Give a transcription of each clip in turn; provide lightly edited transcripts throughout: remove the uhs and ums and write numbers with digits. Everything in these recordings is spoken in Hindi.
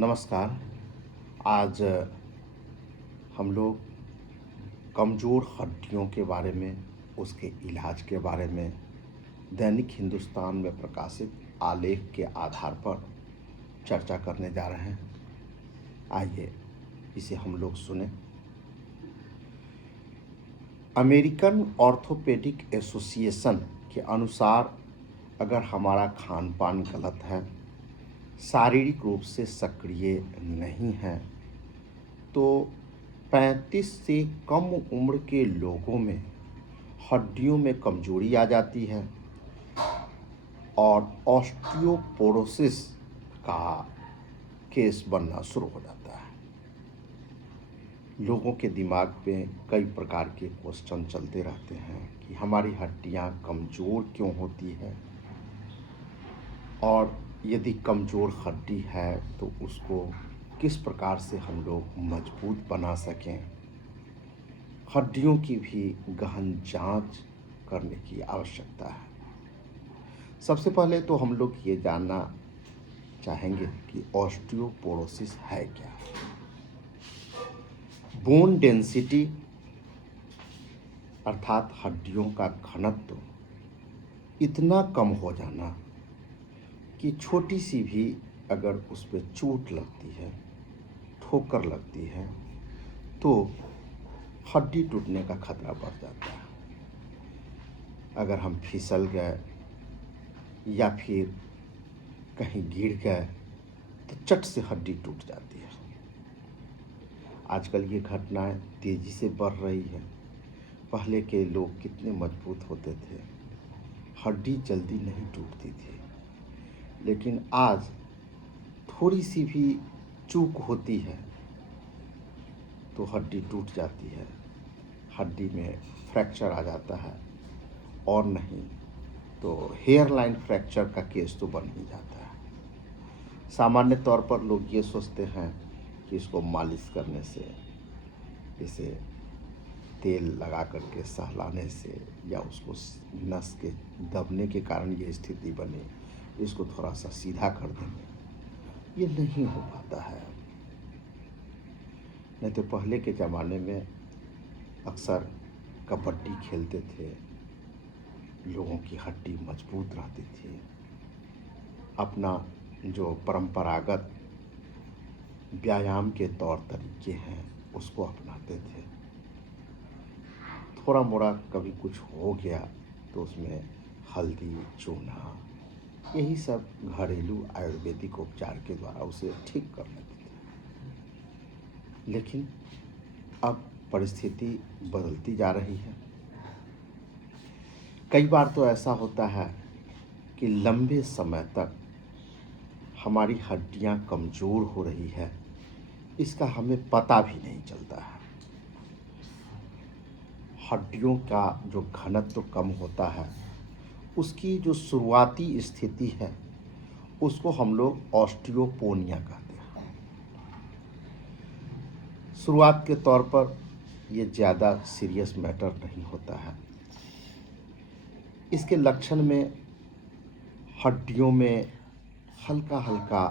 नमस्कार। आज हम लोग कमज़ोर हड्डियों के बारे में, उसके इलाज के बारे में दैनिक हिंदुस्तान में प्रकाशित आलेख के आधार पर चर्चा करने जा रहे हैं। आइए इसे हम लोग सुने। अमेरिकन ऑर्थोपेडिक एसोसिएशन के अनुसार अगर हमारा खान पान गलत है, शारीरिक रूप से सक्रिय नहीं है, तो 35 से कम उम्र के लोगों में हड्डियों में कमजोरी आ जाती है और ऑस्टियोपोरोसिस का केस बनना शुरू हो जाता है। लोगों के दिमाग में कई प्रकार के क्वेश्चन चलते रहते हैं कि हमारी हड्डियां कमज़ोर क्यों होती है, और यदि कमज़ोर हड्डी है तो उसको किस प्रकार से हम लोग मजबूत बना सकें। हड्डियों की भी गहन जांच करने की आवश्यकता है। सबसे पहले तो हम लोग ये जानना चाहेंगे कि ऑस्टियोपोरोसिस है क्या। बोन डेंसिटी अर्थात हड्डियों का घनत्व इतना कम हो जाना कि छोटी सी भी अगर उस पर चोट लगती है, ठोकर लगती है, तो हड्डी टूटने का खतरा बढ़ जाता है। अगर हम फिसल गए या फिर कहीं गिर गए तो चट से हड्डी टूट जाती है। आजकल ये घटनाएं तेज़ी से बढ़ रही है। पहले के लोग कितने मजबूत होते थे, हड्डी जल्दी नहीं टूटती थी, लेकिन आज थोड़ी सी भी चूक होती है तो हड्डी टूट जाती है, हड्डी में फ्रैक्चर आ जाता है, और नहीं तो हेयर लाइन फ्रैक्चर का केस तो बन ही जाता है। सामान्य तौर पर लोग ये सोचते हैं कि इसको मालिश करने से, इसे तेल लगा करके सहलाने से, या उसको नस के दबने के कारण ये स्थिति बने, इसको थोड़ा सा सीधा कर देंगे। ये नहीं हो पाता है। नहीं तो पहले के ज़माने में अक्सर कबड्डी खेलते थे, लोगों की हड्डी मजबूत रहती थी। अपना जो परंपरागत व्यायाम के तौर तरीके हैं उसको अपनाते थे। थोड़ा मोड़ा कभी कुछ हो गया तो उसमें हल्दी, चूना, यही सब घरेलू आयुर्वेदिक उपचार के द्वारा उसे ठीक कर लेते थे। लेकिन अब परिस्थिति बदलती जा रही है। कई बार तो ऐसा होता है कि लंबे समय तक हमारी हड्डियां कमज़ोर हो रही है, इसका हमें पता भी नहीं चलता है। हड्डियों का जो घनत्व कम होता है, उसकी जो शुरुआती स्थिति है उसको हम लोग ऑस्टियोपोनिया कहते हैं। शुरुआत के तौर पर ये ज़्यादा सीरियस मैटर नहीं होता है। इसके लक्षण में हड्डियों में हल्का हल्का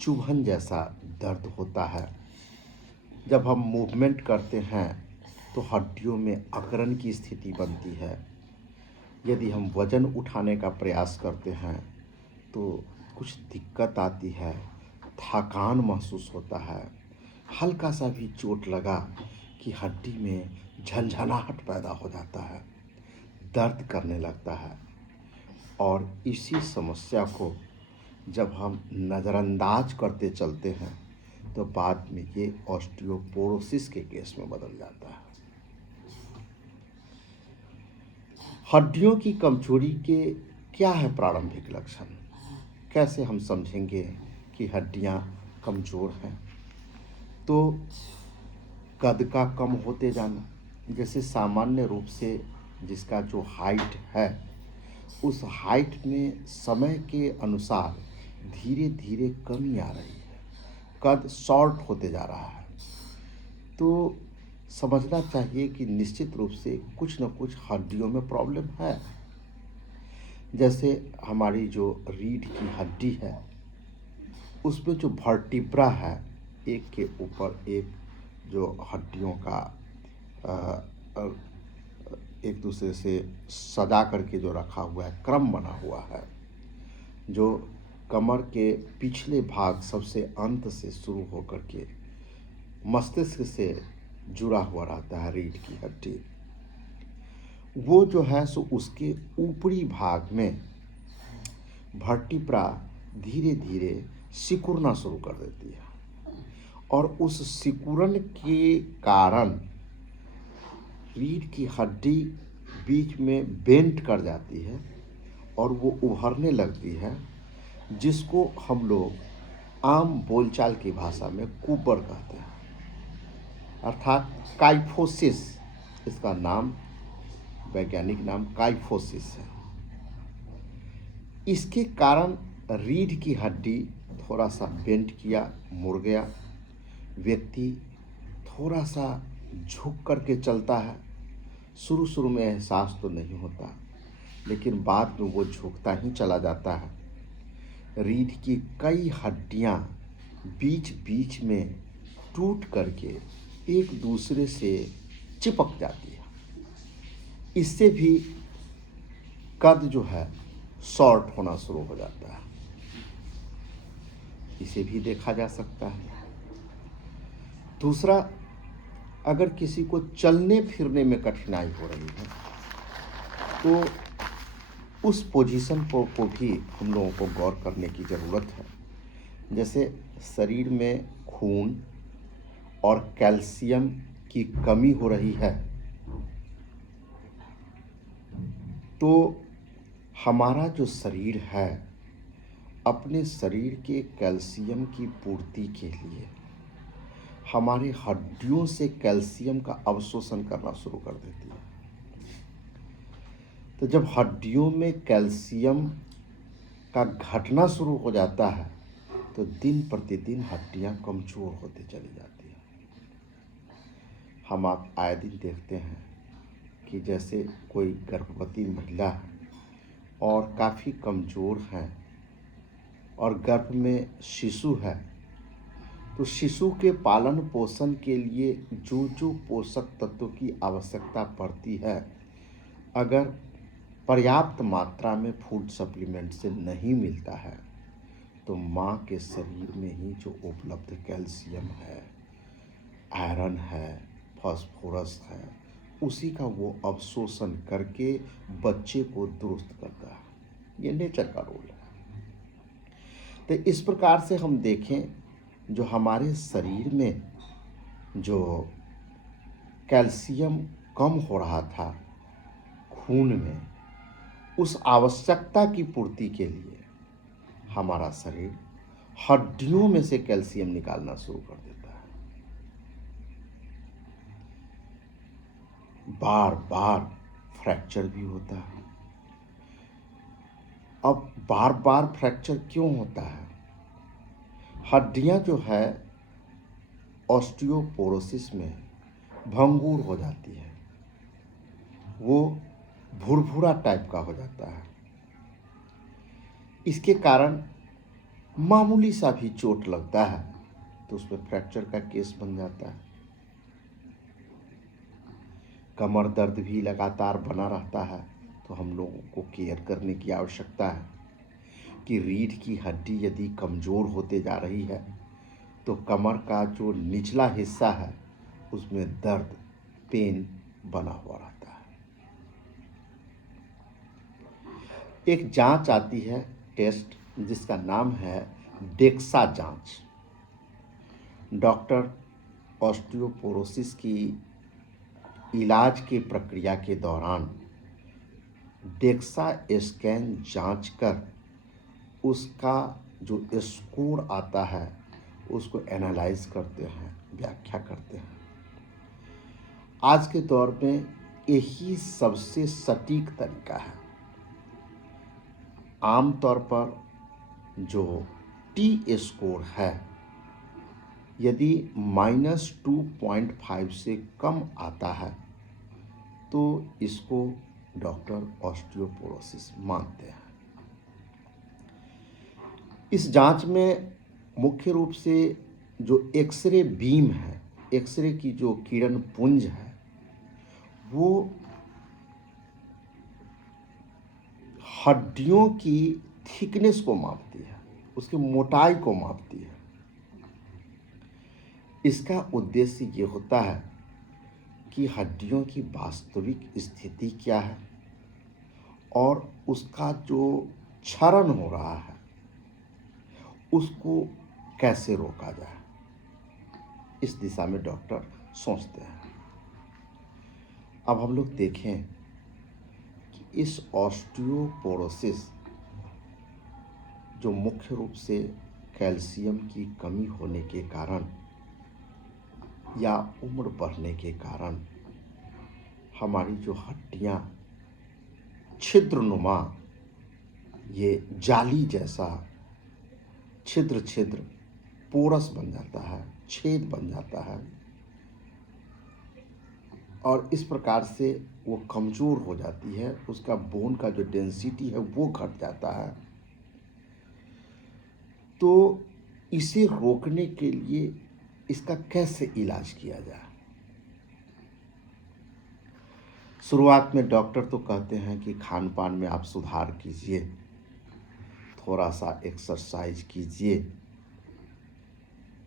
चुभन जैसा दर्द होता है। जब हम मूवमेंट करते हैं तो हड्डियों में अकड़न की स्थिति बनती है। यदि हम वज़न उठाने का प्रयास करते हैं तो कुछ दिक्कत आती है, थकान महसूस होता है, हल्का सा भी चोट लगा कि हड्डी में झंझनाहट पैदा हो जाता है, दर्द करने लगता है। और इसी समस्या को जब हम नज़रअंदाज करते चलते हैं तो बाद में ये ऑस्टियोपोरोसिस के केस में बदल जाता है। हड्डियों की कमजोरी के क्या है प्रारंभिक लक्षण? कैसे हम समझेंगे कि हड्डियां कमज़ोर हैं? तो कद का कम होते जाना, जैसे सामान्य रूप से जिसका जो हाइट है, उस हाइट में समय के अनुसार धीरे धीरे कमी आ रही है, कद शॉर्ट होते जा रहा है, तो समझना चाहिए कि निश्चित रूप से कुछ न कुछ हड्डियों में प्रॉब्लम है। जैसे हमारी जो रीढ़ की हड्डी है, उसमें जो वर्टिब्रा है, एक के ऊपर एक जो हड्डियों का अ, अ, एक दूसरे से सजा करके जो रखा हुआ है, क्रम बना हुआ है, जो कमर के पिछले भाग सबसे अंत से शुरू होकर के मस्तिष्क से जुड़ा हुआ रहता है, रीढ़ की हड्डी, वो जो है सो उसके ऊपरी भाग में वर्टिब्रा धीरे धीरे सिकुड़ना शुरू कर देती है, और उस सिकुड़न के कारण रीढ़ की हड्डी बीच में बेंट कर जाती है और वो उभरने लगती है, जिसको हम लोग आम बोलचाल की भाषा में कुपर कहते हैं, अर्थात काइफोसिस। इसका नाम, वैज्ञानिक नाम काइफोसिस है। इसके कारण रीढ़ की हड्डी थोड़ा सा बेंट किया, मुड़ गया, व्यक्ति थोड़ा सा झुक करके चलता है। शुरू शुरू में एहसास तो नहीं होता, लेकिन बाद में वो झुकता ही चला जाता है। रीढ़ की कई हड्डियां बीच बीच में टूट करके एक दूसरे से चिपक जाती है। इससे भी कद जो है शॉर्ट होना शुरू हो जाता है। इसे भी देखा जा सकता है। दूसरा, अगर किसी को चलने फिरने में कठिनाई हो रही है तो उस पोजीशन को भी हम लोगों को गौर करने की ज़रूरत है। जैसे शरीर में खून और कैल्शियम की कमी हो रही है, तो हमारा जो शरीर है अपने शरीर के कैल्शियम की पूर्ति के लिए हमारी हड्डियों से कैल्शियम का अवशोषण करना शुरू कर देती है। तो जब हड्डियों में कैल्शियम का घटना शुरू हो जाता है तो दिन प्रतिदिन हड्डियां कमज़ोर होती चली जाती हैं। हम आप आए दिन देखते हैं कि जैसे कोई गर्भवती महिला है और काफ़ी कमज़ोर है और गर्भ में शिशु है, तो शिशु के पालन पोषण के लिए जो जो पोषक तत्वों की आवश्यकता पड़ती है, अगर पर्याप्त मात्रा में फूड सप्लीमेंट से नहीं मिलता है तो माँ के शरीर में ही जो उपलब्ध कैल्शियम है, आयरन है, फास्फोरस है, उसी का वो अवशोषण करके बच्चे को दुरुस्त करता है। ये नेचर का रूल है। तो इस प्रकार से हम देखें, जो हमारे शरीर में जो कैल्शियम कम हो रहा था खून में, उस आवश्यकता की पूर्ति के लिए हमारा शरीर हड्डियों में से कैल्शियम निकालना शुरू कर देता है। बार बार फ्रैक्चर भी होता है। अब बार बार फ्रैक्चर क्यों होता है? हड्डियां जो है ऑस्टियोपोरोसिस में भंगुर हो जाती है, वो भुरभुरा टाइप का हो जाता है। इसके कारण मामूली सा भी चोट लगता है तो उसमें फ्रैक्चर का केस बन जाता है। कमर दर्द भी लगातार बना रहता है, तो हम लोगों को केयर करने की आवश्यकता है कि रीढ़ की हड्डी यदि कमज़ोर होते जा रही है तो कमर का जो निचला हिस्सा है उसमें दर्द, पेन बना हुआ रहता है। एक जांच आती है, टेस्ट, जिसका नाम है डेक्सा जांच। डॉक्टर ऑस्टियोपोरोसिस की इलाज की प्रक्रिया के दौरान डेक्सा स्कैन जांच कर उसका जो स्कोर आता है उसको एनालाइज करते हैं, व्याख्या करते हैं। आज के दौर में यही सबसे सटीक तरीका है। आमतौर पर जो टी स्कोर है, यदि -2.5 से कम आता है तो इसको डॉक्टर ऑस्टियोपोरोसिस मानते हैं। इस जांच में मुख्य रूप से जो एक्सरे बीम है, एक्सरे की जो किरण पुंज है, वो हड्डियों की थिकनेस को मापती है, उसकी मोटाई को मापती है। इसका उद्देश्य ये होता है कि हड्डियों की वास्तविक स्थिति क्या है और उसका जो क्षरण हो रहा है उसको कैसे रोका जाए, इस दिशा में डॉक्टर सोचते हैं। अब हम लोग देखें कि इस ऑस्टियोपोरोसिस जो मुख्य रूप से कैल्शियम की कमी होने के कारण या उम्र बढ़ने के कारण हमारी जो हड्डियां छिद्रनुमा, ये जाली जैसा छिद्र छिद्र पोरस बन जाता है, छेद बन जाता है और इस प्रकार से वो कमज़ोर हो जाती है, उसका बोन का जो डेंसिटी है वो घट जाता है। तो इसे रोकने के लिए इसका कैसे इलाज किया जाए? शुरुआत में डॉक्टर तो कहते हैं कि खान पान में आप सुधार कीजिए, थोड़ा सा एक्सरसाइज कीजिए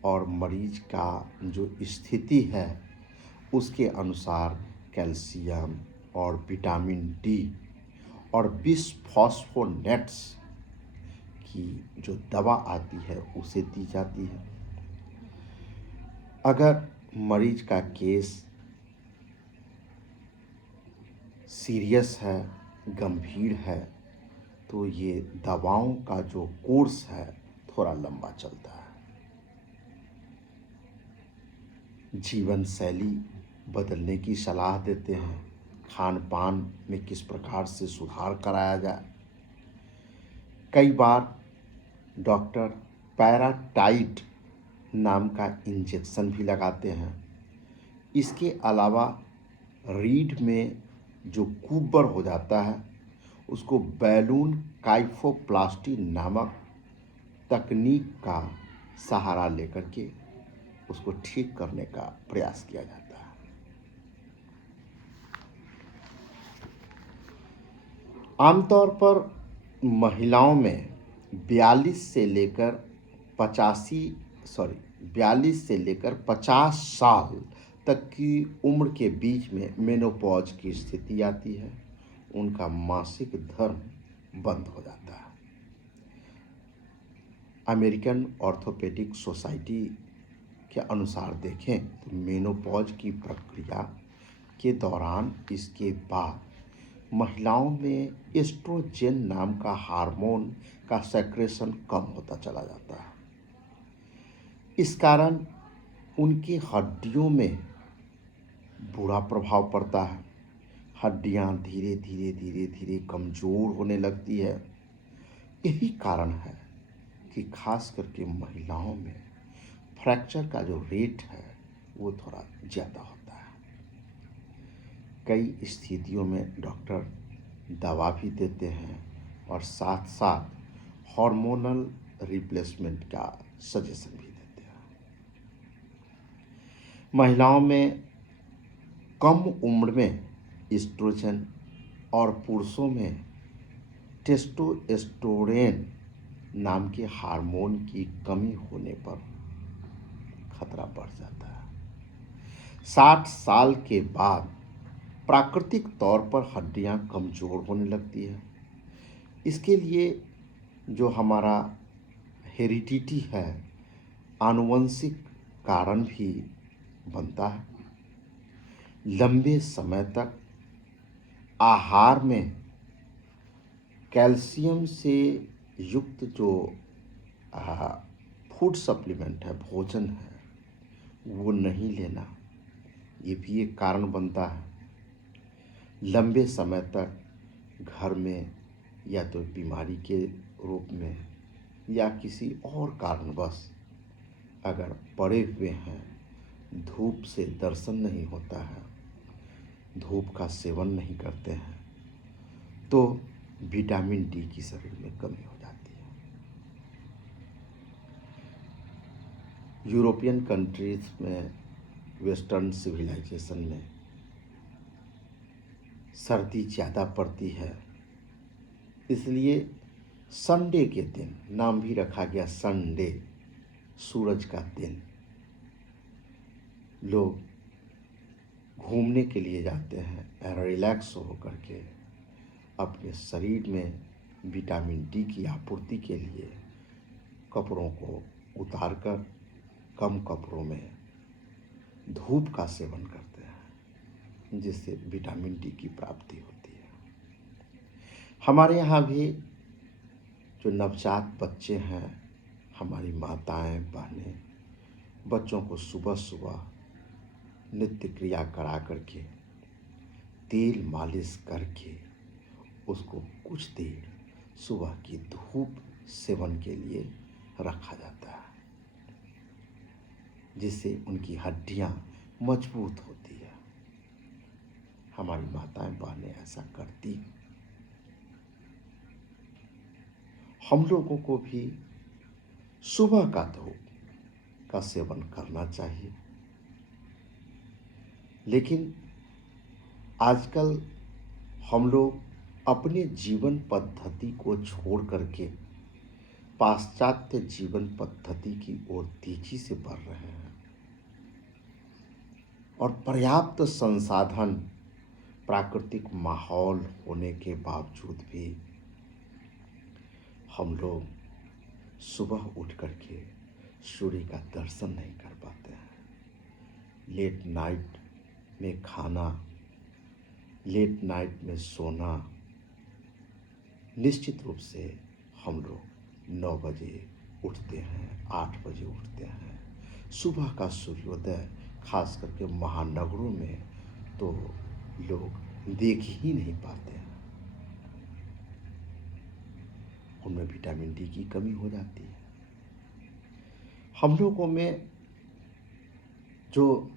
और मरीज का जो स्थिति है उसके अनुसार कैल्शियम और विटामिन डी और बिसफॉस्फोनेट्स की जो दवा आती है उसे दी जाती है। अगर मरीज का केस सीरियस है, गंभीर है, तो ये दवाओं का जो कोर्स है थोड़ा लंबा चलता है। जीवन शैली बदलने की सलाह देते हैं, खान पान में किस प्रकार से सुधार कराया जाए। कई बार डॉक्टर पैराटाइट नाम का इंजेक्शन भी लगाते हैं। इसके अलावा रीढ़ में जो कुब्बर हो जाता है उसको बैलून काइफोप्लास्टी नामक तकनीक का सहारा लेकर के उसको ठीक करने का प्रयास किया जाता है। आमतौर पर महिलाओं में 42 से लेकर 50 साल तक की उम्र के बीच में मेनोपॉज की स्थिति आती है, उनका मासिक धर्म बंद हो जाता है। अमेरिकन ऑर्थोपेडिक सोसाइटी के अनुसार देखें तो मेनोपॉज की प्रक्रिया के दौरान इसके बाद महिलाओं में एस्ट्रोजेन नाम का हार्मोन का सेक्रेशन कम होता चला जाता है। इस कारण उनकी हड्डियों में बुरा प्रभाव पड़ता है, हड्डियां धीरे धीरे धीरे धीरे कमज़ोर होने लगती है। यही कारण है कि खास करके महिलाओं में फ्रैक्चर का जो रेट है वो थोड़ा ज़्यादा होता है। कई स्थितियों में डॉक्टर दवा भी देते हैं और साथ साथ हार्मोनल रिप्लेसमेंट का सजेशन भी देते हैं। महिलाओं में कम उम्र में एस्ट्रोजन और पुरुषों में टेस्टोस्टेरोन नाम के हार्मोन की कमी होने पर खतरा बढ़ जाता है। 60 साल के बाद प्राकृतिक तौर पर हड्डियां कमज़ोर होने लगती है। इसके लिए जो हमारा हेरिडिटी है, आनुवंशिक कारण भी बनता है। लंबे समय तक आहार में कैल्शियम से युक्त जो फूड सप्लीमेंट है, भोजन है, वो नहीं लेना, ये भी एक कारण बनता है। लंबे समय तक घर में या तो बीमारी के रूप में या किसी और कारणवश अगर पड़े हुए हैं, धूप से दर्शन नहीं होता है, धूप का सेवन नहीं करते हैं, तो विटामिन डी की शरीर में कमी हो जाती है। यूरोपियन कंट्रीज़ में, वेस्टर्न सिविलाइजेशन में सर्दी ज़्यादा पड़ती है, इसलिए संडे के दिन नाम भी रखा गया संडे, सूरज का दिन। लोग घूमने के लिए जाते हैं, रिलैक्स हो करके अपने शरीर में विटामिन डी की आपूर्ति के लिए कपड़ों को उतारकर कम कपड़ों में धूप का सेवन करते हैं, जिससे विटामिन डी की प्राप्ति होती है। हमारे यहाँ भी जो नवजात बच्चे हैं, हमारी माताएं बहनें बच्चों को सुबह सुबह नित्य क्रिया करा करके तेल मालिश करके उसको कुछ देर सुबह की धूप सेवन के लिए रखा जाता है, जिससे उनकी हड्डियां मजबूत होती है। हमारी माताएं बहनें ऐसा करती हैं। हम लोगों को भी सुबह का धूप का सेवन करना चाहिए, लेकिन आजकल हम लोग अपने जीवन पद्धति को छोड़ करके पाश्चात्य जीवन पद्धति की ओर तेजी से बढ़ रहे हैं, और पर्याप्त संसाधन प्राकृतिक माहौल होने के बावजूद भी हम लोग सुबह उठ करके सूर्य का दर्शन नहीं कर पाते हैं। लेट नाइट में खाना, लेट नाइट में सोना। निश्चित रूप से हम लोग 9 बजे उठते हैं, 8 बजे उठते हैं। सुबह का सूर्योदय खास करके महानगरों में तो लोग देख ही नहीं पाते हैं। उनमें विटामिन डी की कमी हो जाती है। हम लोगों में जो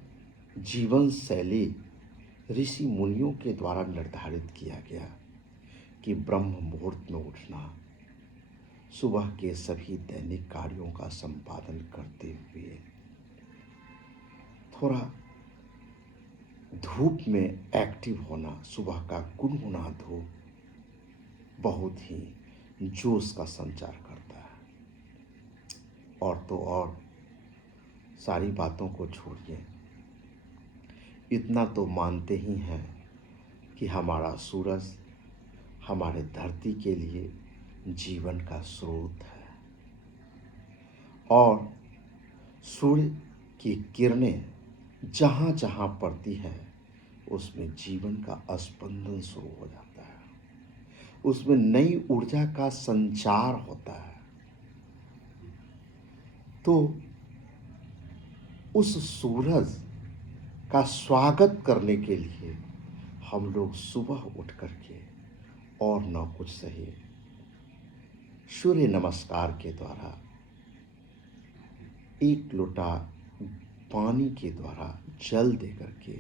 जीवन शैली ऋषि मुनियों के द्वारा निर्धारित किया गया कि ब्रह्म मुहूर्त में उठना, सुबह के सभी दैनिक कार्यों का संपादन करते हुए थोड़ा धूप में एक्टिव होना, सुबह का गुनगुना धूप बहुत ही जोश का संचार करता है। और तो और सारी बातों को छोड़िए, इतना तो मानते ही हैं कि हमारा सूरज हमारे धरती के लिए जीवन का स्रोत है, और सूर्य की किरणें जहाँ जहाँ पड़ती है उसमें जीवन का स्पंदन शुरू हो जाता है, उसमें नई ऊर्जा का संचार होता है। तो उस सूरज का स्वागत करने के लिए हम लोग सुबह उठ करके और न कुछ सही सूर्य नमस्कार के द्वारा 1 लोटा पानी के द्वारा जल दे करके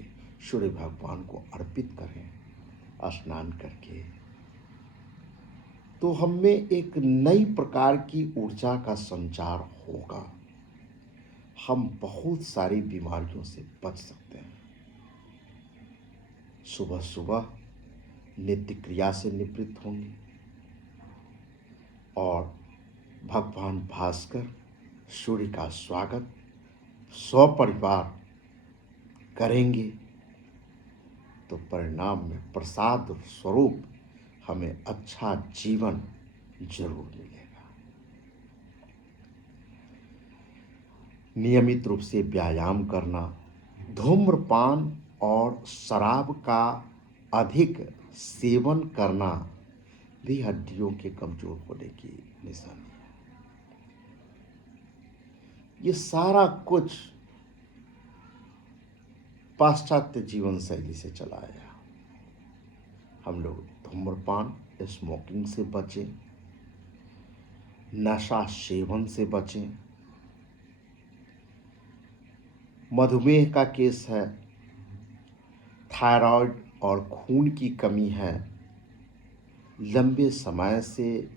सूर्य भगवान को अर्पित करें स्नान करके, तो हम में एक नई प्रकार की ऊर्जा का संचार होगा। हम बहुत सारी बीमारियों से बच सकते हैं। सुबह सुबह नित्य क्रिया से निवृत्त होंगे और भगवान भास्कर सूर्य का स्वागत सपरिवार करेंगे, तो परिणाम में प्रसाद स्वरूप हमें अच्छा जीवन जरूर मिलेगा। नियमित रूप से व्यायाम करना, धूम्रपान और शराब का अधिक सेवन करना भी हड्डियों के कमजोर होने की निशानी है। ये सारा कुछ पाश्चात्य जीवन शैली से चला आया। हम लोग धूम्रपान, स्मोकिंग से बचें, नशा सेवन से बचें। मधुमेह का केस है, थायराइड और खून की कमी है, लंबे समय से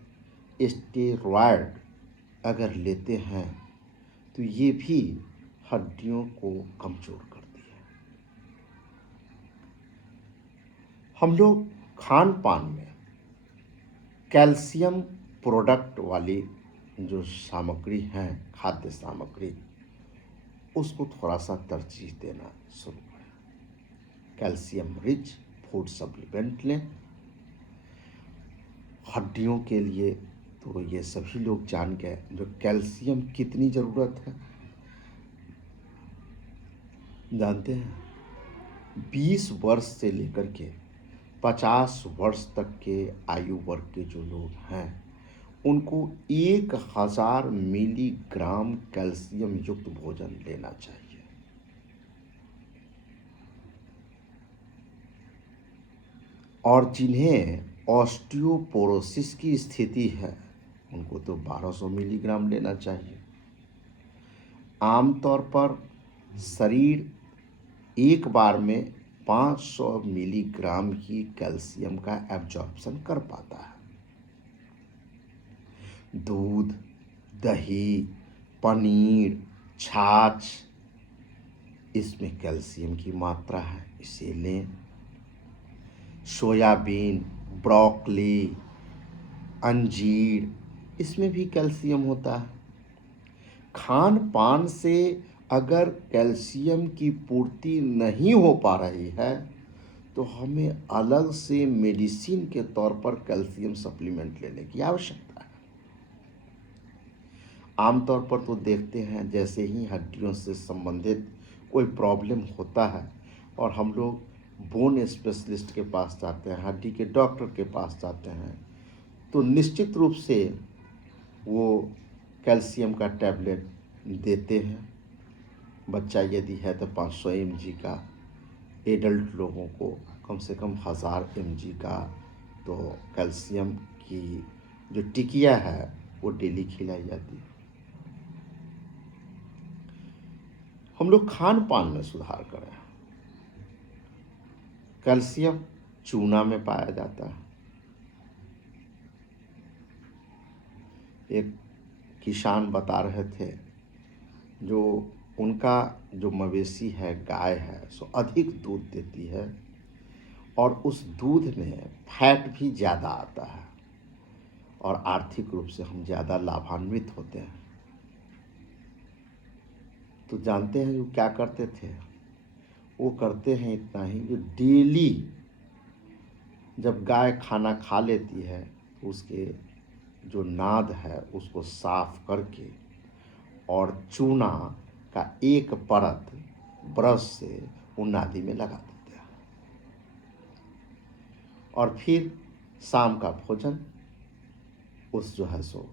स्टेरॉयड अगर लेते हैं तो ये भी हड्डियों को कमज़ोर करती है। हम लोग खान पान में कैल्शियम प्रोडक्ट वाली जो सामग्री हैं, खाद्य सामग्री, उसको थोड़ा सा तरजीह देना शुरू करें। कैल्शियम रिच फूड सप्लीमेंट लें हड्डियों के लिए। तो ये सभी लोग जान गए जो कैल्शियम कितनी ज़रूरत है, जानते हैं। 20 वर्ष से लेकर के 50 वर्ष तक के आयु वर्ग के जो लोग हैं उनको 1000 मिलीग्राम कैल्शियम युक्त भोजन लेना चाहिए। और जिन्हें ऑस्टियोपोरोसिस की स्थिति है उनको तो 1200 मिलीग्राम लेना चाहिए। आमतौर पर शरीर एक बार में 500 मिलीग्राम ही कैल्शियम का एब्जॉर्प्शन कर पाता है। दूध, दही, पनीर, छाछ, इसमें कैल्शियम की मात्रा है, इसे लें। सोयाबीन, ब्रोकली, अंजीर, इसमें भी कैल्शियम होता है। खान पान से अगर कैल्शियम की पूर्ति नहीं हो पा रही है तो हमें अलग से मेडिसिन के तौर पर कैल्शियम सप्लीमेंट लेने की आवश्यकता है। आमतौर पर तो देखते हैं जैसे ही हड्डियों से संबंधित कोई प्रॉब्लम होता है और हम लोग बोन स्पेशलिस्ट के पास जाते हैं, हड्डी के डॉक्टर के पास जाते हैं, तो निश्चित रूप से वो कैल्शियम का टैबलेट देते हैं। बच्चा यदि है तो 500 mg का, एडल्ट लोगों को कम से कम 1000 mg का तो कैल्शियम की जो टिकिया है वो डेली खिलाई जाती है। हम लोग खान पान में सुधार करें। कैल्शियम चूना में पाया जाता है। एक किसान बता रहे थे जो उनका जो मवेशी है, गाय है, सो अधिक दूध देती है और उस दूध में फैट भी ज़्यादा आता है और आर्थिक रूप से हम ज़्यादा लाभान्वित होते हैं। तो जानते हैं वो क्या करते थे? वो करते हैं इतना ही, जो डेली जब गाय खाना खा लेती है तो उसके जो नाद है उसको साफ करके और चूना का एक परत ब्रश से वो नादी में लगा देते हैं और फिर शाम का भोजन उस जो है सो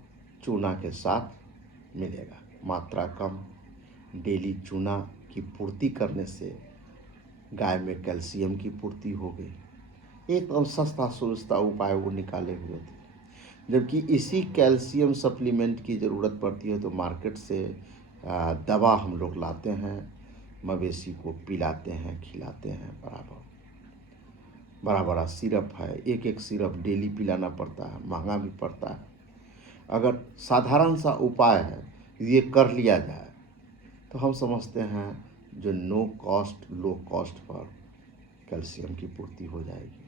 चूना के साथ मिलेगा। मात्रा कम, डेली चूना की पूर्ति करने से गाय में कैल्शियम की पूर्ति हो गई। एक सस्ता सुस्ता उपाय वो निकाले हुए थे। जबकि इसी कैल्शियम सप्लीमेंट की ज़रूरत पड़ती है तो मार्केट से दवा हम लोग लाते हैं, मवेशी को पिलाते हैं, खिलाते हैं। बराबर बड़ा बड़ा सिरप है, एक एक सिरप डेली पिलाना पड़ता है, महंगा भी पड़ता है। अगर साधारण सा उपाय है ये कर लिया जाए तो हम समझते हैं जो नो कॉस्ट लो कॉस्ट पर कैल्शियम की पूर्ति हो जाएगी।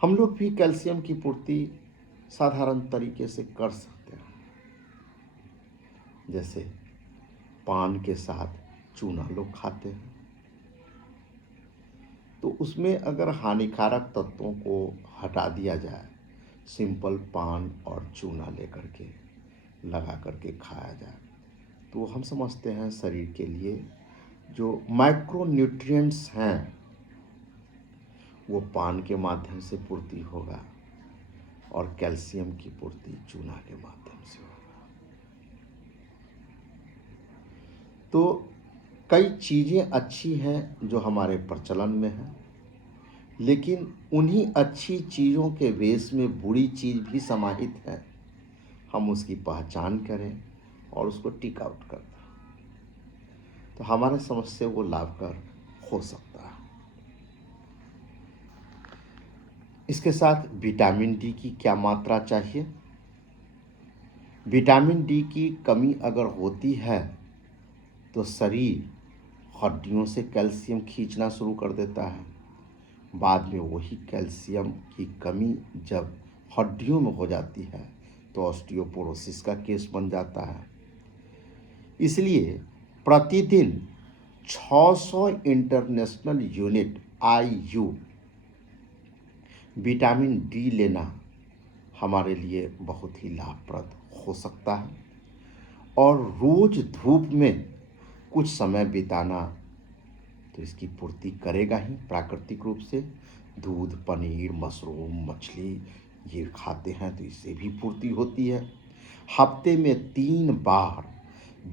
हम लोग भी कैल्शियम की पूर्ति साधारण तरीके से कर सकते हैं। जैसे पान के साथ चूना लोग खाते हैं तो उसमें अगर हानिकारक तत्वों को हटा दिया जाए, सिंपल पान और चूना लेकर के लगा करके खाया जाए तो हम समझते हैं शरीर के लिए जो माइक्रो न्यूट्रिएंट्स हैं वो पान के माध्यम से पूर्ति होगा और कैल्शियम की पूर्ति चूना के माध्यम से होगा। तो कई चीज़ें अच्छी हैं जो हमारे प्रचलन में हैं, लेकिन उन्हीं अच्छी चीज़ों के वेश में बुरी चीज़ भी समाहित है। हम उसकी पहचान करें और उसको टिक आउट कर दें तो हमारे समझ से वो लाभकर हो सकता है। इसके साथ विटामिन डी की क्या मात्रा चाहिए? विटामिन डी की कमी अगर होती है तो शरीर हड्डियों से कैल्शियम खींचना शुरू कर देता है। बाद में वही कैल्शियम की कमी जब हड्डियों में हो जाती है तो ऑस्टियोपोरोसिस का केस बन जाता है। इसलिए प्रतिदिन 600 international unit IU vitamin D लेना हमारे लिए बहुत ही लाभप्रद हो सकता है। और रोज धूप में कुछ समय बिताना तो इसकी पूर्ति करेगा ही प्राकृतिक रूप से। दूध, पनीर, मशरूम, मछली ये खाते हैं तो इससे भी पूर्ति होती है। हफ्ते में 3 बार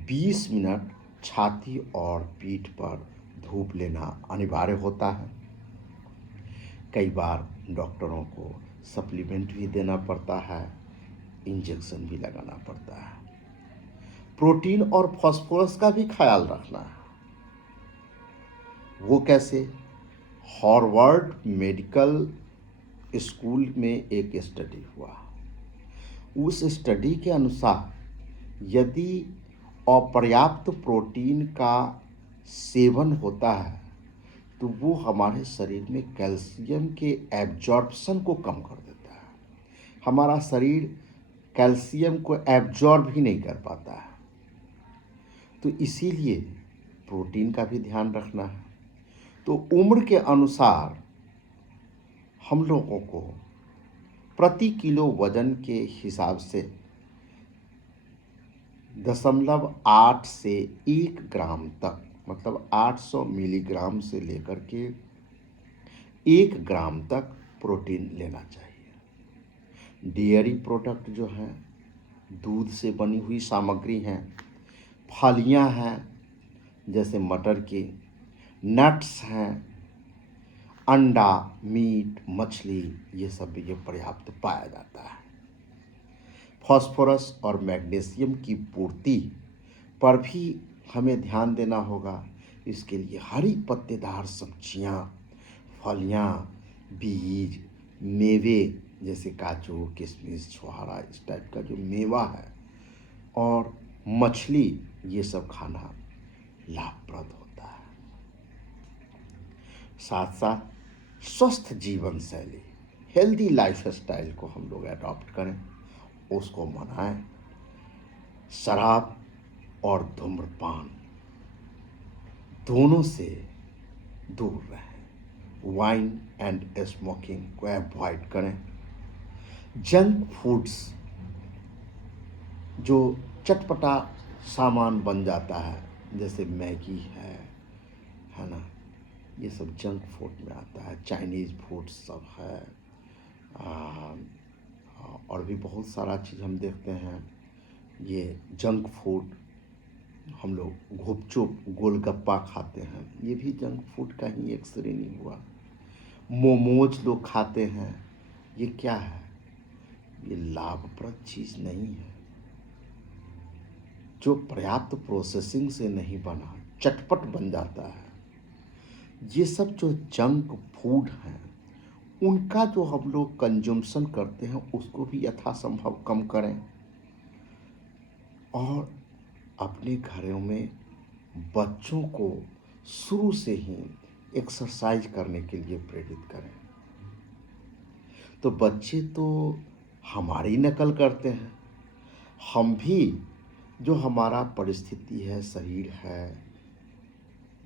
20 मिनट छाती और पीठ पर धूप लेना अनिवार्य होता है। कई बार डॉक्टरों को सप्लीमेंट भी देना पड़ता है, इंजेक्शन भी लगाना पड़ता है। प्रोटीन और फास्फोरस का भी ख्याल रखना है। वो कैसे? हार्वर्ड मेडिकल स्कूल में एक स्टडी हुआ। उस स्टडी के अनुसार यदि अपर्याप्त प्रोटीन का सेवन होता है तो वो हमारे शरीर में कैल्शियम के एब्जॉर्प्शन को कम कर देता है। हमारा शरीर कैल्शियम को एब्जॉर्ब ही नहीं कर पाता है। तो इसीलिए प्रोटीन का भी ध्यान रखना है। तो उम्र के अनुसार हम लोगों को प्रति किलो वजन के हिसाब से 0.8 से 1 ग्राम तक, मतलब 800 मिलीग्राम से लेकर के 1 ग्राम तक प्रोटीन लेना चाहिए। डेयरी प्रोडक्ट जो हैं, दूध से बनी हुई सामग्री हैं, फलियां हैं जैसे मटर की, नट्स हैं, अंडा, मीट, मछली, ये सब भी ये पर्याप्त पाया जाता है। फास्फोरस और मैग्नीशियम की पूर्ति पर भी हमें ध्यान देना होगा। इसके लिए हरी पत्तेदार सब्जियां, फलियां, बीज, मेवे जैसे काजू, किशमिश, छुहारा, इस टाइप का जो मेवा है, और मछली, ये सब खाना लाभप्रद होता है। साथ साथ स्वस्थ जीवन शैली, हेल्दी लाइफ स्टाइल को हम लोग अडॉप्ट करें, उसको मनाएं। शराब और धूम्रपान दोनों से दूर रहें। वाइन एंड स्मोकिंग को अवॉइड करें। जंक फूड्स जो चटपटा सामान बन जाता है, जैसे मैगी है ना, ये सब जंक फूड में आता है। चाइनीज़ फूड सब है, और भी बहुत सारा चीज़ हम देखते हैं। ये जंक फूड, हम लोग गुपचुप, गोलगप्पा खाते हैं, ये भी जंक फूड का ही एक श्रेणी हुआ। मोमोज लोग खाते हैं, ये क्या है? ये लाभप्रद चीज़ नहीं है। जो पर्याप्त प्रोसेसिंग से नहीं बना, चटपट बन जाता है, ये सब जो जंक फूड हैं, उनका जो हम लोग कंजम्पशन करते हैं उसको भी यथासंभव कम करें। और अपने घरों में बच्चों को शुरू से ही एक्सरसाइज करने के लिए प्रेरित करें। तो बच्चे तो हमारी नकल करते हैं, हम भी जो हमारा परिस्थिति है, शरीर है,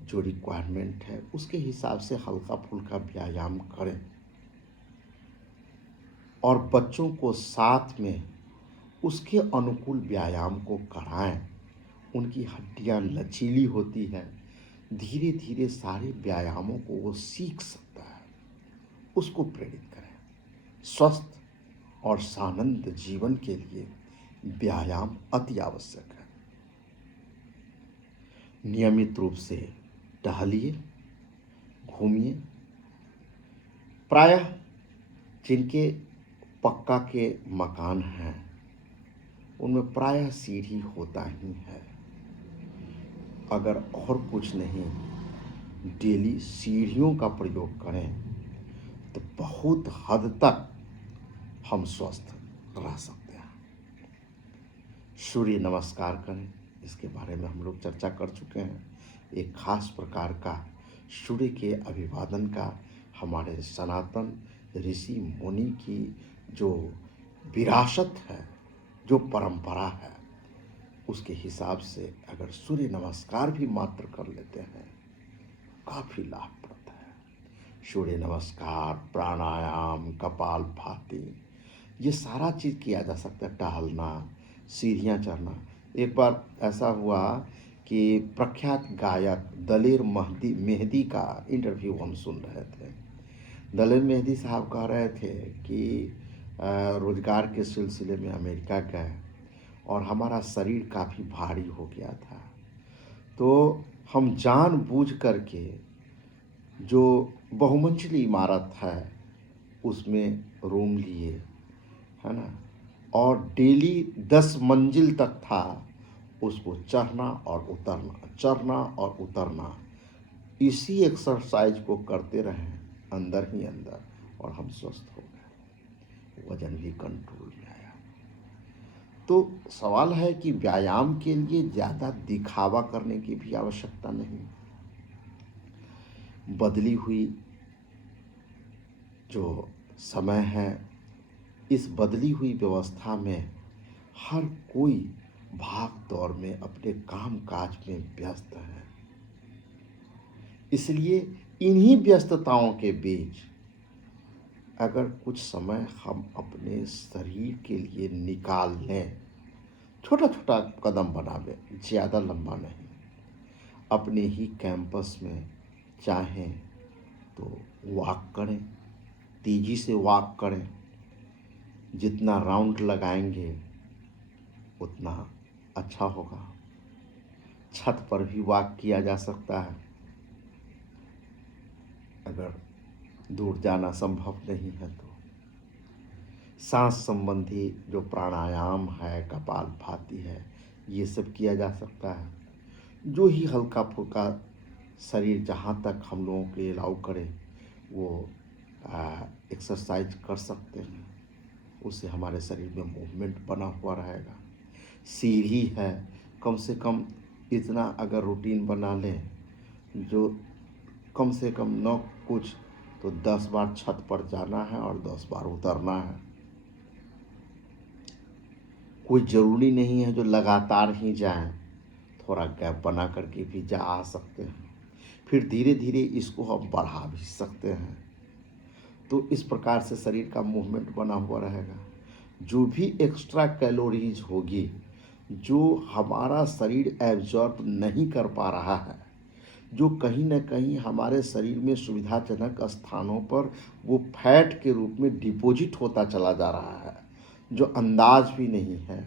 जो रिक्वायरमेंट है, उसके हिसाब से हल्का फुल्का व्यायाम करें। और बच्चों को साथ में उसके अनुकूल व्यायाम को कराएं। उनकी हड्डियां लचीली होती हैं, धीरे धीरे सारे व्यायामों को वो सीख सकता है, उसको प्रेरित करें। स्वस्थ और सानंद जीवन के लिए व्यायाम अति आवश्यक है। नियमित रूप से टहलिए, घूमिए। प्रायः जिनके पक्का के मकान हैं उनमें प्रायः सीढ़ी होता ही है। अगर और कुछ नहीं, डेली सीढ़ियों का प्रयोग करें तो बहुत हद तक हम स्वस्थ रह सकते हैं। सूर्य नमस्कार करें, इसके बारे में हम लोग चर्चा कर चुके हैं। एक खास प्रकार का सूर्य के अभिवादन का हमारे सनातन ऋषि मुनि की जो विरासत है, जो परंपरा है, उसके हिसाब से अगर सूर्य नमस्कार भी मात्र कर लेते हैं, काफ़ी लाभप्रद है। सूर्य नमस्कार, प्राणायाम, कपालभाति, ये सारा चीज़ किया जा सकता है। टहलना, सीढ़ियाँ चढ़ना। एक बार ऐसा हुआ कि प्रख्यात गायक दलेर मेहदी का इंटरव्यू हम सुन रहे थे। दलेर मेहदी साहब कह रहे थे कि रोज़गार के सिलसिले में अमेरिका गए और हमारा शरीर काफ़ी भारी हो गया था, तो हम जानबूझ करके जो बहुमंजिली इमारत है उसमें रूम लिए, है ना, और डेली 10 मंजिल तक था, उसको चढ़ना और उतरना, चढ़ना और उतरना, इसी एक्सरसाइज को करते रहें अंदर ही अंदर, और हम स्वस्थ हो गए, वजन भी कंट्रोल में आया। तो सवाल है कि व्यायाम के लिए ज़्यादा दिखावा करने की भी आवश्यकता नहीं। बदली हुई जो समय है, इस बदली हुई व्यवस्था में हर कोई भाग दौड़ में अपने काम काज में व्यस्त है। इसलिए इन्हीं व्यस्तताओं के बीच अगर कुछ समय हम अपने शरीर के लिए निकाल लें, छोटा छोटा कदम बनावे, ज़्यादा लंबा नहीं, अपने ही कैंपस में चाहें तो वॉक करें, तेज़ी से वॉक करें, जितना राउंड लगाएंगे उतना अच्छा होगा। छत पर भी वॉक किया जा सकता है, अगर दूर जाना संभव नहीं है तो। सांस संबंधी जो प्राणायाम है, कपालभाति है, ये सब किया जा सकता है। जो ही हल्का फुल्का शरीर जहाँ तक हम लोगों के अलाउ करे वो एक्सरसाइज कर सकते हैं, उससे हमारे शरीर में मूवमेंट बना हुआ रहेगा। सीढ़ी है, कम से कम इतना अगर रूटीन बना लें, जो कम से कम न कुछ तो 10 बार छत पर जाना है और 10 बार उतरना है। कोई ज़रूरी नहीं है जो लगातार ही जाएं, थोड़ा गैप बना करके भी जा आ सकते हैं, फिर धीरे धीरे इसको हम बढ़ा भी सकते हैं। तो इस प्रकार से शरीर का मूवमेंट बना हुआ रहेगा। जो भी एक्स्ट्रा कैलोरीज होगी, जो हमारा शरीर एब्जॉर्ब नहीं कर पा रहा है, जो कहीं ना कहीं हमारे शरीर में सुविधाजनक स्थानों पर वो फैट के रूप में डिपॉजिट होता चला जा रहा है, जो अंदाज भी नहीं है,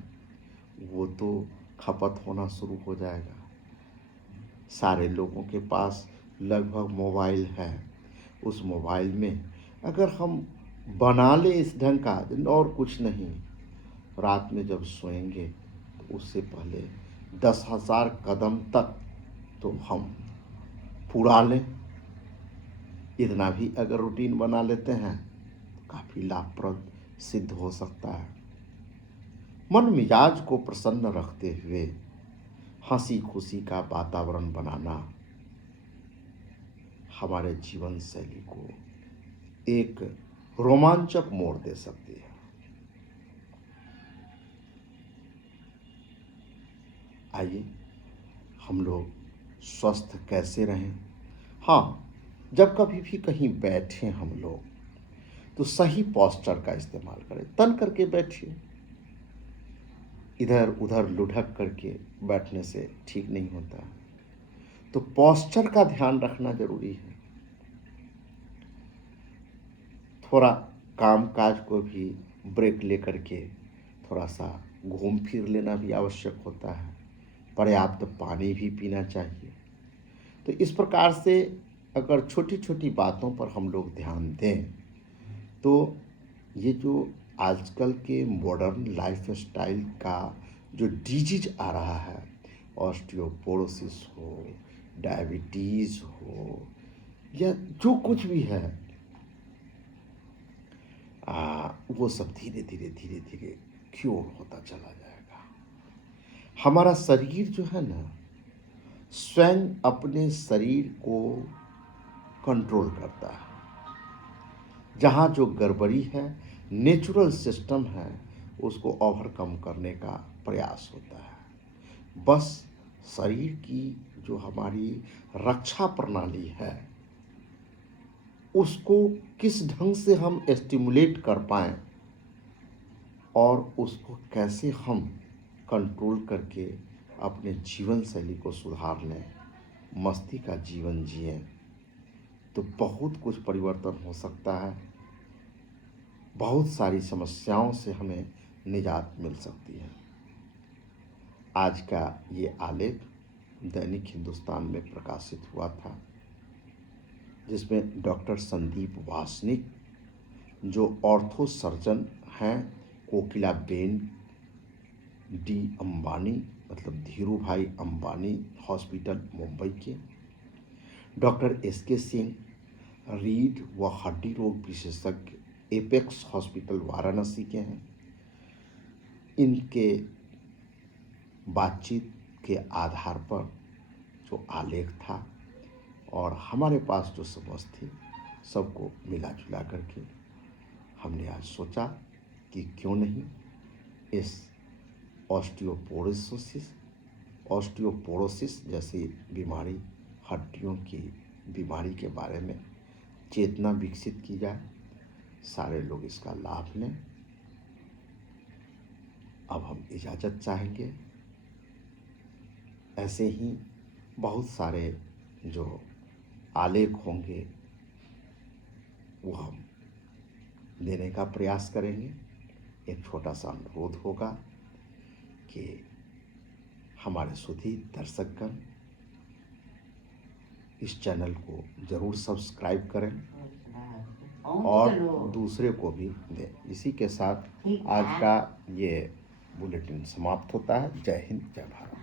वो तो खपत होना शुरू हो जाएगा। सारे लोगों के पास लगभग मोबाइल है। उस मोबाइल में अगर हम बना ले इस ढंग का, और कुछ नहीं, रात में जब सोएंगे तो उससे पहले 10,000 कदम तक तो हम पूरा लें। इतना भी अगर रूटीन बना लेते हैं तो काफ़ी लाभप्रद सिद्ध हो सकता है। मन मिजाज को प्रसन्न रखते हुए हंसी खुशी का वातावरण बनाना हमारे जीवन शैली को एक रोमांचक मोड़ दे सकती है। आइए हम लोग स्वस्थ कैसे रहें। हाँ, जब कभी भी कहीं बैठें हम लोग तो सही पोस्चर का इस्तेमाल करें। तन करके बैठिए, इधर उधर लुढ़क करके बैठने से ठीक नहीं होता। तो पोस्चर का ध्यान रखना जरूरी है। थोड़ा काम काज को भी ब्रेक लेकर के थोड़ा सा घूम फिर लेना भी आवश्यक होता है। पर्याप्त पानी भी पीना चाहिए। तो इस प्रकार से अगर छोटी छोटी बातों पर हम लोग ध्यान दें तो ये जो आजकल के मॉडर्न लाइफस्टाइल का जो डिजीज आ रहा है, ऑस्टियोपोरोसिस हो, डायबिटीज़ हो, या जो कुछ भी है, वो सब धीरे धीरे धीरे धीरे क्योर होता चला जाएगा। हमारा शरीर जो है ना, स्वयं अपने शरीर को कंट्रोल करता है। जहाँ जो गड़बड़ी है, नेचुरल सिस्टम है, उसको ओवरकम करने का प्रयास होता है। बस शरीर की जो हमारी रक्षा प्रणाली है, उसको किस ढंग से हम स्टिमुलेट कर पाएँ और उसको कैसे हम कंट्रोल करके अपने जीवन शैली को सुधार लें, मस्ती का जीवन जिएँ, तो बहुत कुछ परिवर्तन हो सकता है। बहुत सारी समस्याओं से हमें निजात मिल सकती है। आज का ये आलेख दैनिक हिंदुस्तान में प्रकाशित हुआ था, जिसमें डॉक्टर संदीप वासनिक, जो ऑर्थो सर्जन हैं, कोकिलाबेन डी अंबानी मतलब धीरू भाई अंबानी हॉस्पिटल मुंबई के, डॉक्टर एस के सिंह, रीढ़ व हड्डी रोग विशेषज्ञ, एपेक्स हॉस्पिटल वाराणसी के हैं। इनके बातचीत के आधार पर जो आलेख था और हमारे पास जो समझ थी, सबको मिला जुला करके हमने आज सोचा कि क्यों नहीं इस ऑस्टियोपोरोसिस जैसी बीमारी, हड्डियों की बीमारी के बारे में चेतना विकसित की जाए, सारे लोग इसका लाभ लें। अब हम इजाज़त चाहेंगे। ऐसे ही बहुत सारे जो आलेख होंगे वो हम देने का प्रयास करेंगे। एक छोटा सा अनुरोध होगा कि हमारे सुधी दर्शकगण इस चैनल को ज़रूर सब्सक्राइब करें और दूसरे को भी दें। इसी के साथ आज का ये बुलेटिन समाप्त होता है। जय हिंद, जय भारत।